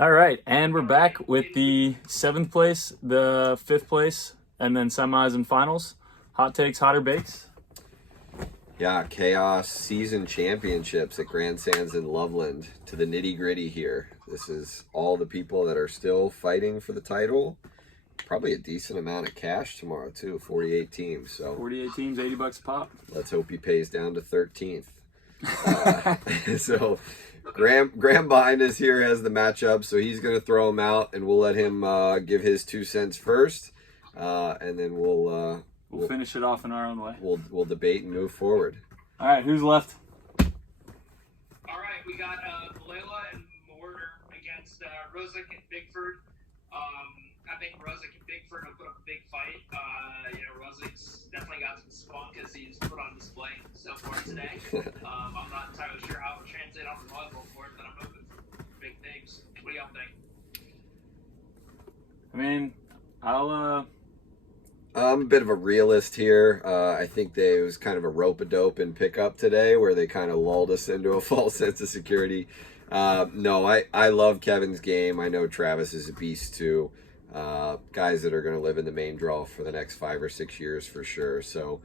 All right, and we're back with the 7th place, the 5th place, and then semis and finals. Hot takes, hotter bakes. Yeah, Chaos Season Championships at Grand Sands in Loveland. To the nitty gritty here. This is all the people that are still fighting for the title. Probably a decent amount of cash tomorrow too. 48 teams. So 48 teams, $80 a pop. let's hope he pays down to 13th. So Graham behind us here has the matchup, so he's going to throw him out, and we'll let him give his 2 cents first, and then we'll finish it off in our own way. We'll debate and move forward. All right, who's left? All right, we got Layla and Mortar against Rosick and Bigford. I think Rosick and Bigford will put up a big fight. Rosick's definitely got some spunk as he's put on display so far today. I'm not entirely sure how it will translate on the volleyball court, but I'm hoping for big things. What do y'all think? I mean, I'm a bit of a realist here. I think it was kind of a rope-a-dope in pickup today where they kind of lulled us into a false sense of security. No, I love Kevin's game. I know Travis is a beast too. Guys that are going to live in the main draw for the next 5 or 6 years for sure. So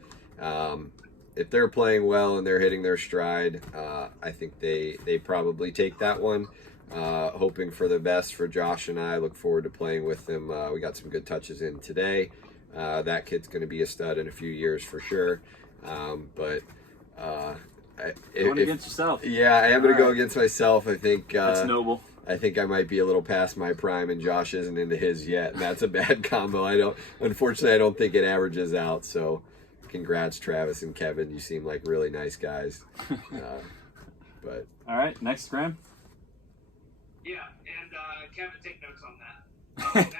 if they're playing well and they're hitting their stride, I think they probably take that one. Hoping for the best for Josh and I. Look forward to playing with them. We got some good touches in today. That kid's going to be a stud in a few years for sure. going against yourself. Yeah, I am going to go against myself. I think That's noble. I think I might be a little past my prime, and Josh isn't into his yet, and that's a bad combo. Unfortunately, I don't think it averages out. So, congrats, Travis and Kevin. You seem like really nice guys. But all right, next, Graham. Yeah, and Kevin, take notes on that.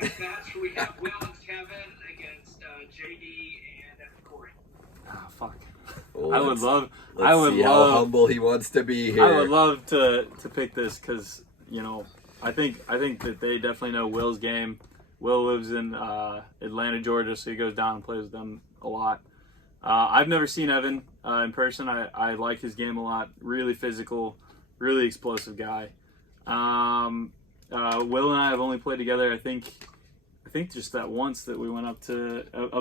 Next match, we have Will and Kevin against JD and Corey. Oh, fuck. well, I would love see how humble he wants to be here. I would love to pick this because, I think that they definitely know Will's game. Will lives in Atlanta, Georgia, so he goes down and plays with them a lot. I've never seen Evan in person. I like his game a lot. Really physical, really explosive guy. Will and I have only played together, I think just that once that we went up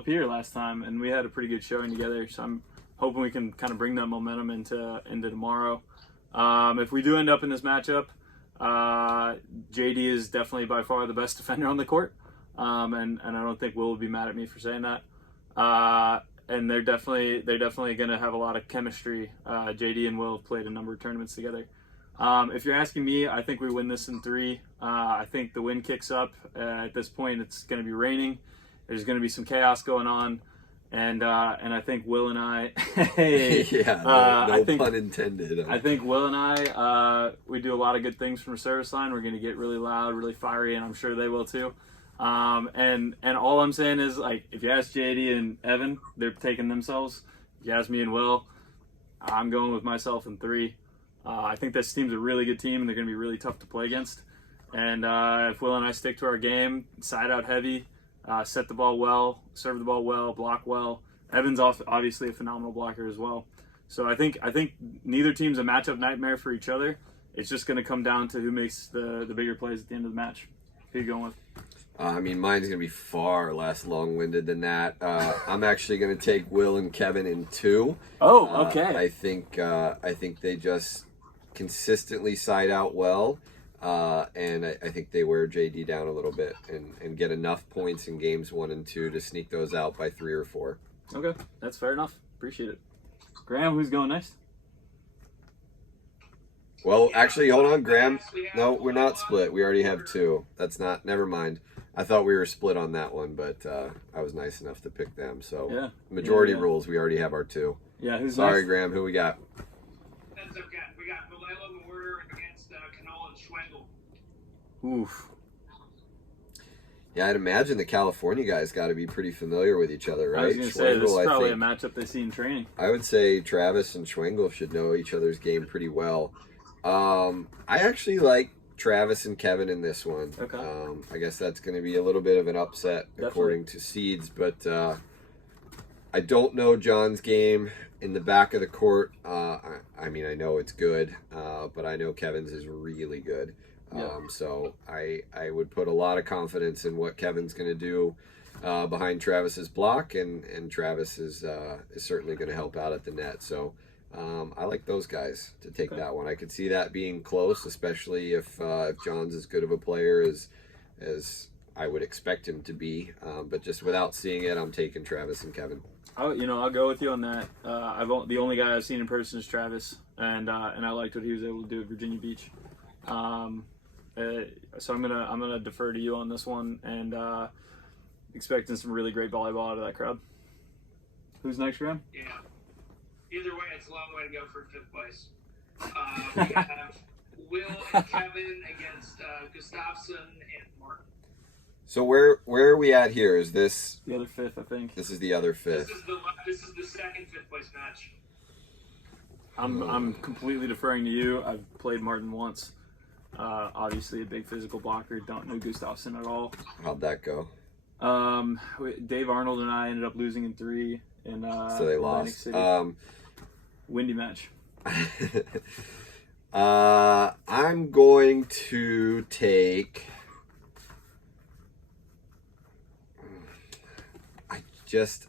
here last time, and we had a pretty good showing together. So I'm hoping we can kind of bring that momentum into tomorrow. If we do end up in this matchup, JD is definitely by far the best defender on the court, and I don't think Will will be mad at me for saying that. And they're definitely going to have a lot of chemistry. JD and Will have played a number of tournaments together. If you're asking me, I think we win this in 3. I think the wind kicks up. At this point, it's going to be raining. There's going to be some chaos going on. And I think Will and I, no pun intended. I think Will and I, we do a lot of good things from the service line. We're going to get really loud, really fiery, and I'm sure they will too. And all I'm saying is, like, if you ask JD and Evan, they're taking themselves. If you ask me and Will, I'm going with myself in 3. I think this team's a really good team, and they're going to be really tough to play against. And if Will and I stick to our game, side out heavy, set the ball well, serve the ball well, block well. Evan's obviously a phenomenal blocker as well. So I think neither team's a matchup nightmare for each other. It's just going to come down to who makes the bigger plays at the end of the match. Who are you going with? Mine's going to be far less long-winded than that. I'm actually going to take Will and Kevin in 2. Oh, okay. I think they just consistently side out well, and I think they wear JD down a little bit and get enough points in games 1 and 2 to sneak those out by 3 or 4. Okay, that's fair enough. Appreciate it. Graham, who's going next? Well, actually, hold on, Graham. No, we're not split. We already have 2. Never mind. I thought we were split on that one, but I was nice enough to pick them. So, yeah. Majority rules, we already have our 2. Yeah, who's Sorry, next? Graham, who we got? That's okay. We got Malala Mortar against Canola and Schwengel. Oof. Yeah, I'd imagine the California guys got to be pretty familiar with each other, right? I was going to say, this is probably a matchup they see in training. I would say Travis and Schwengel should know each other's game pretty well. I actually like Travis and Kevin in this one. Okay. I guess that's going to be a little bit of an upset according to seeds, but I don't know John's game in the back of the court. I mean, I know it's good, but I know Kevin's is really good. Yeah. So I would put a lot of confidence in what Kevin's going to do behind Travis's block, and Travis is certainly going to help out at the net. So I like those guys to take that one. I could see that being close, especially if John's as good of a player as I would expect him to be. But just without seeing it, I'm taking Travis and Kevin. I'll go with you on that. The only guy I've seen in person is Travis, and I liked what he was able to do at Virginia Beach. So I'm gonna defer to you on this one, and expecting some really great volleyball out of that crowd. Who's next, Graham? Yeah. Either way, it's a long way to go for 5th place. We have Will and Kevin against Gustafsson and Martin. So where are we at here? Is this The other 5th, I think. this is the other 5th? This is the second 5th place match. I'm completely deferring to you. I've played Martin once. Obviously a big physical blocker. Don't know Gustafsson at all. How'd that go? Dave Arnold and I ended up losing in 3 in So they Atlantic lost. City. Windy match. I'm going to take.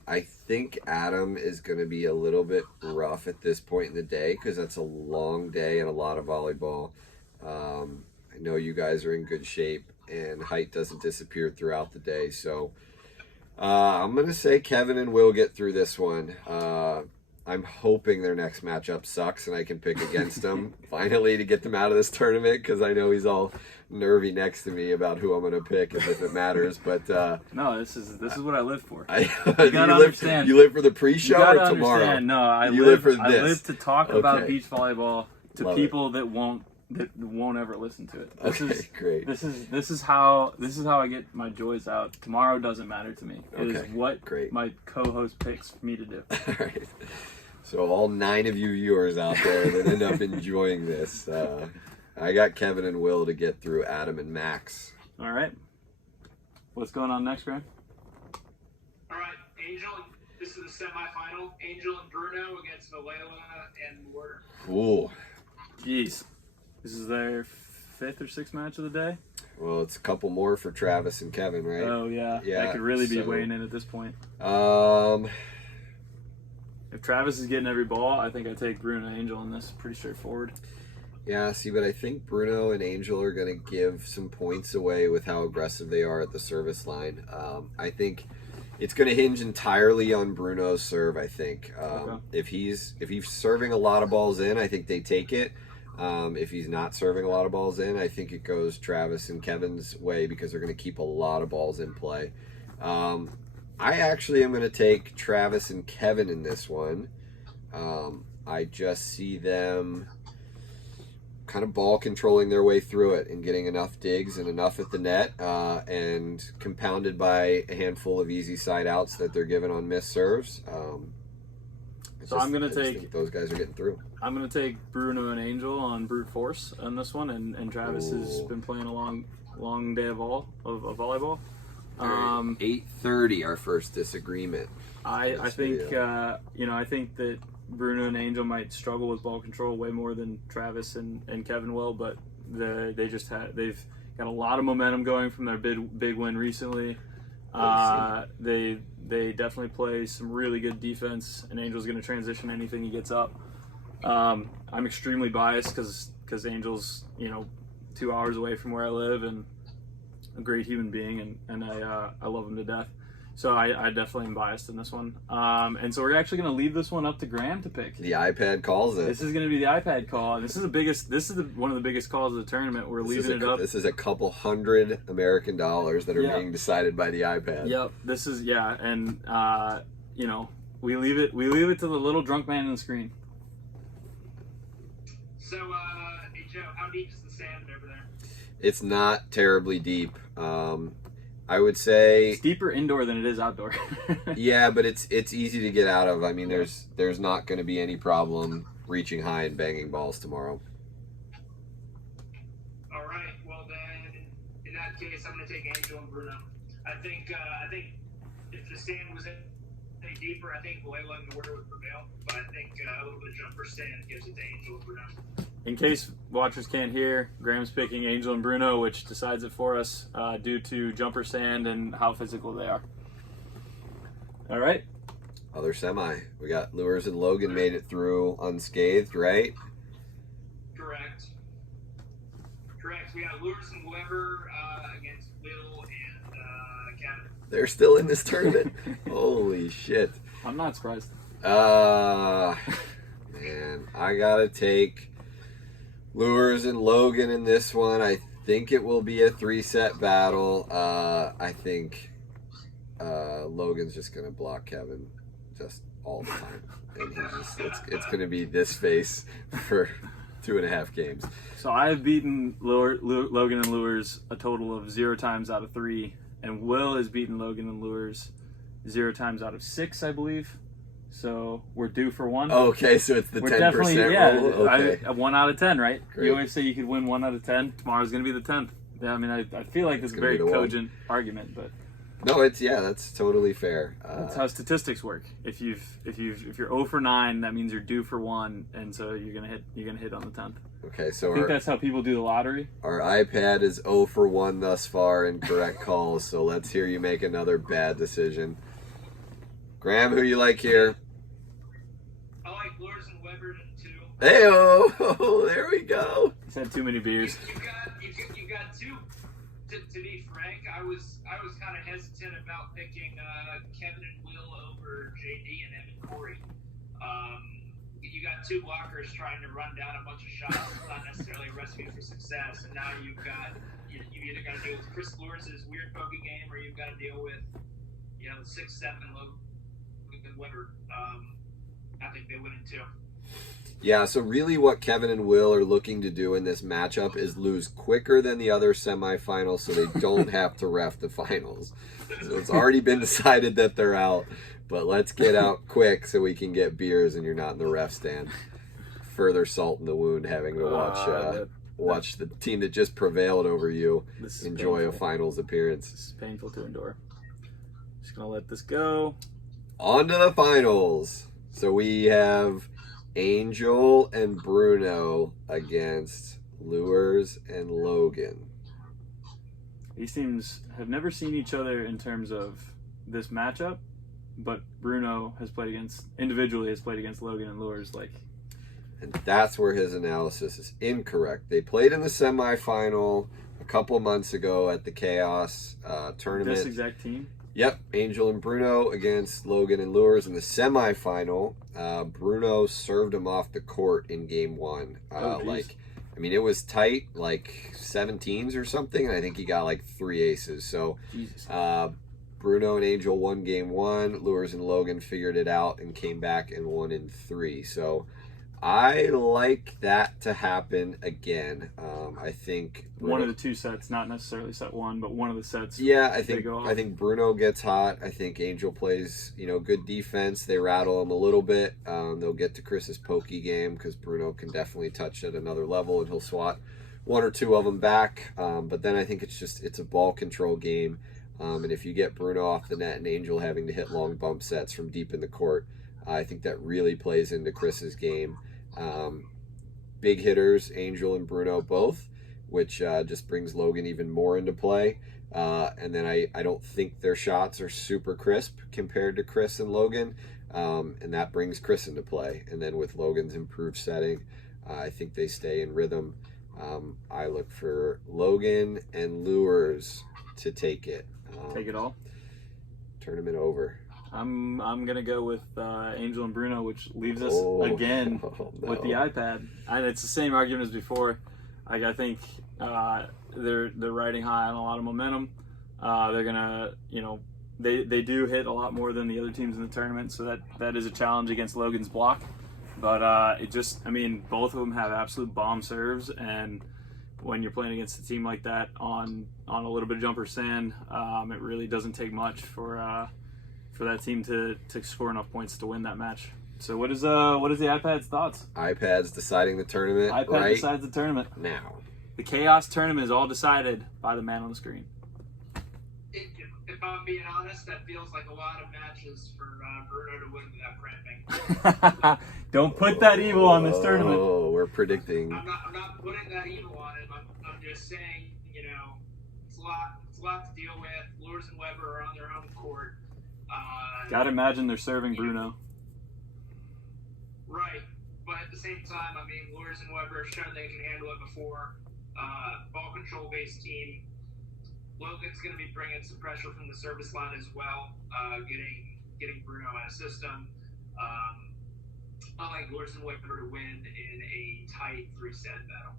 I think Adam is going to be a little bit rough at this point in the day because that's a long day and a lot of volleyball. I know you guys are in good shape and height doesn't disappear throughout the day. So I'm going to say Kevin and Will get through this one. I'm hoping their next matchup sucks and I can pick against them finally to get them out of this tournament because I know he's all nervy next to me about who I'm going to pick if it matters. But No, this is what I live for. you gotta understand. You live for the pre-show You gotta or tomorrow? understand. No, I You live live for I this. live to talk about Okay. beach volleyball to Love people that won't ever listen to it. This Okay, is great. This is how I get my joys out. Tomorrow doesn't matter to me. It is Okay, what great. my co-host picks for me to do. All right. So all 9 of you viewers out there that end up enjoying this, I got Kevin and Will to get through Adam and Max. All right. What's going on next, Graham? All right, Angel. This is the semifinal. Angel and Bruno against Valela and Mortar. Ooh. Jeez, this is their 5th or 6th match of the day. Well, it's a couple more for Travis and Kevin, right? Oh yeah, Yeah, that could really be so- weighing in at this point. If Travis is getting every ball, I think I take Bruno and Angel in this. Pretty straightforward. Yeah, see, but I think Bruno and Angel are going to give some points away with how aggressive they are at the service line. I think it's going to hinge entirely on Bruno's serve, I think. Okay. If he's serving a lot of balls in, I think they take it. If he's not serving a lot of balls in, I think it goes Travis and Kevin's way because they're going to keep a lot of balls in play. I actually am going to take Travis and Kevin in this one. I just see them kind of ball controlling their way through it and getting enough digs and enough at the net, and compounded by a handful of easy side outs that they're given on missed serves. So I'm gonna I just take- think those guys are getting through. I'm going to take Bruno and Angel on brute force on this one, and Travis has Ooh. been playing a long day of volleyball. 8:30, our first disagreement. I Yes, think yeah. I think that Bruno and Angel might struggle with ball control way more than Travis and Kevin will, but they've got a lot of momentum going from their big win recently. They definitely play some really good defense, and Angel's going to transition anything he gets up. I'm extremely biased because Angel's 2 hours away from where I live and a great human being, and I love him to death. So I definitely am biased in this one. And so we're actually going to leave this one up to Graham to pick. The iPad calls it. This is going to be the iPad call, and this is one of the biggest calls of the tournament. We're leaving it up. This is a couple $100 American that are Yeah. being decided by the iPad. Yep. This is and we leave it to the little drunk man on the screen. So, hey Joe, how deep is the sand over there? It's not terribly deep. I would say, It's deeper indoor than it is outdoor. yeah, but it's easy to get out of. I mean, there's not going to be any problem reaching high and banging balls tomorrow. All right. Well then, in that case, I'm going to take Angel and Bruno. I think if the sand was any deeper, I think Valela and Mortar would prevail. But I think a little bit of jumper sand gives it to Angel and Bruno. in case watchers can't hear, Graham's picking Angel and Bruno, which decides it for us due to jumper sand and how physical they are. All right. Other semi. We got Lures and Logan made it through unscathed, right? Correct. Correct. We got Lewis and Weber against Will and Kevin. They're still in this tournament. Holy shit. I'm not surprised. Man, I gotta take Lures and Logan in this one. I think it will be a 3-set battle. I think Logan's just gonna block Kevin just all the time, and it's gonna be this face for 2.5 games. So I've beaten Logan and Lures a total of 0 times out of 3, and Will has beaten Logan and Lures 0 times out of 6, I believe. So we're due for 1. Okay, so it's the We're 10% definitely, rule. yeah. Okay. 1 out of 10, right? Great. You always say you could win 1 out of 10. Tomorrow's going to be the 10th. Yeah, I mean, I feel like this is a gonna very be the one. cogent argument, but No, that's totally fair. that's how statistics work. If you're 0 for 9, that means you're due for 1, and so you're gonna hit on the 10th. Okay, so I think that's how people do the lottery. our iPad is 0 for 1 thus far in correct calls, so let's hear you make another bad decision. Graham, who you like here? I like Lewis and Weber in 2. Hey-oh! There we go. He's had too many beers. You got 2. To be frank, I was kind of hesitant about picking Kevin and Will over JD and Evan Corey. You got 2 blockers trying to run down a bunch of shots, not necessarily a recipe for success. And now you either got to deal with Chris Lewis' weird bogey game, or you've got to deal with the 6-7 Logan Weber. I think they win in 2. Yeah, so really what Kevin and Will are looking to do in this matchup is lose quicker than the other semifinals so they don't have to ref the finals. So it's already been decided that they're out, but let's get out quick so we can get beers and you're not in the ref stand. Further salt in the wound having to watch the team that just prevailed over you enjoy a finals appearance. This is painful to endure. Just going to let this go. On to the finals. So we have Angel and Bruno against Lures and Logan. These teams have never seen each other in terms of this matchup, but Bruno has played against Logan and Lures. And that's where his analysis is incorrect. They played in the semifinal a couple months ago at the Chaos tournament. This exact team. Yep, Angel and Bruno against Logan and Lures in the semifinal. Bruno served him off the court in game 1. It was tight, like 17s or something, and I think he got like 3 aces. So Bruno and Angel won game 1. Lures and Logan figured it out and came back and won in 3. So I like that to happen again. I think One of the 2 sets, not necessarily set 1, but one of the sets. Yeah, I they go off. think Bruno gets hot. I think Angel plays, good defense. They rattle him a little bit. They'll get to Chris's pokey game because Bruno can definitely touch at another level and he'll swat 1 or 2 of them back. But then I think it's a ball control game. And if you get Bruno off the net and Angel having to hit long bump sets from deep in the court, I think that really plays into Chris's game. Big hitters, Angel and Bruno both, which just brings Logan even more into play. And then I don't think their shots are super crisp compared to Chris and Logan. And that brings Chris into play. And then with Logan's improved setting, I think they stay in rhythm. I look for Logan and Lures to take it. Take it all. Tournament over. I'm gonna go with Angel and Bruno, which leaves us again with the iPad. And it's the same argument as before. I think they're riding high on a lot of momentum. They're gonna, they do hit a lot more than the other teams in the tournament, so that is a challenge against Logan's block. But both of them have absolute bomb serves, and when you're playing against a team like that on a little bit of jumper sand, it really doesn't take much for that team to score enough points to win that match. So what is the iPad's thoughts? iPad's deciding the tournament iPad decides the tournament. now. The Chaos tournament is all decided by the man on the screen. If if I'm being honest, that feels like a lot of matches for Bruno to win without cramping. Don't put that evil on this tournament. Oh, we're predicting. I'm not putting that evil on him. I'm just saying, you know, it's a lot to deal with. Lures and Weber are on their home court. Gotta imagine they're serving Bruno. Right, but at the same time, I mean, Lures and Weber have shown they can handle it before. Ball control based team. Logan's going to be bringing some pressure from the service line as well, getting Bruno in a system. I like Lures and Weber to win in a tight 3-set battle.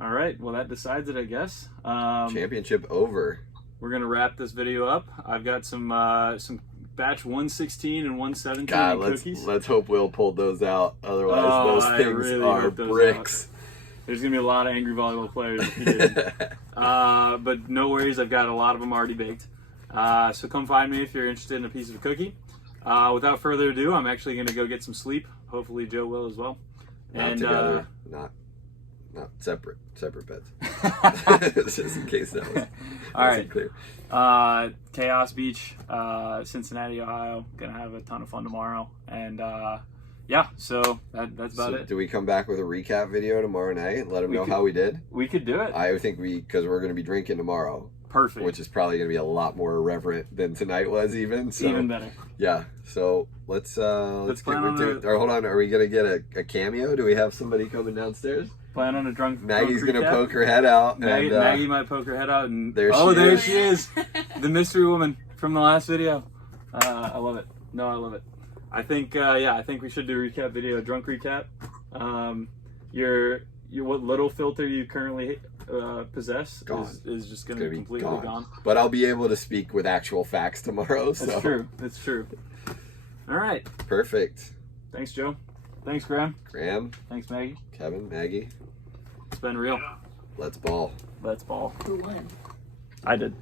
All right, well that decides it, I guess. Championship over. We're gonna wrap this video up. I've got some batch 116 and 117 God, cookies. let's hope Will pulled those out. Otherwise, Oh, those I things really are hope those bricks. There's gonna be a lot of angry volleyball players if you did. But no worries, I've got a lot of them already baked. So come find me if you're interested in a piece of a cookie. Without further ado, I'm actually gonna go get some sleep. Hopefully Joe will as well. Not And together, not separate beds. Just in case that was all right. clear. Chaos Beach, Cincinnati, Ohio. Gonna have a ton of fun tomorrow. And yeah, so that's about it. Do we come back with a recap video tomorrow night and let them know how we did? We could do it. I think because we're going to be drinking tomorrow. Perfect. Which is probably going to be a lot more irreverent than tonight was even. So, even better. Yeah. So let's get plan on into it. Or hold on, are we going to get a cameo? Do we have somebody coming downstairs? Plan on a drunk. Maggie's going to poke her head out. Maggie might poke her head out, and there she is, the mystery woman from the last video. I love it. No, I love it. I think I think we should do a recap video, a drunk recap. Your what little filter you currently possess is just going to be completely gone. But I'll be able to speak with actual facts tomorrow. So. That's true. That's true. All right. Perfect. Thanks, Joe. Thanks, Graham. Thanks, Maggie. Kevin, Maggie. It's been real. Let's ball. Let's ball. Who won? I did.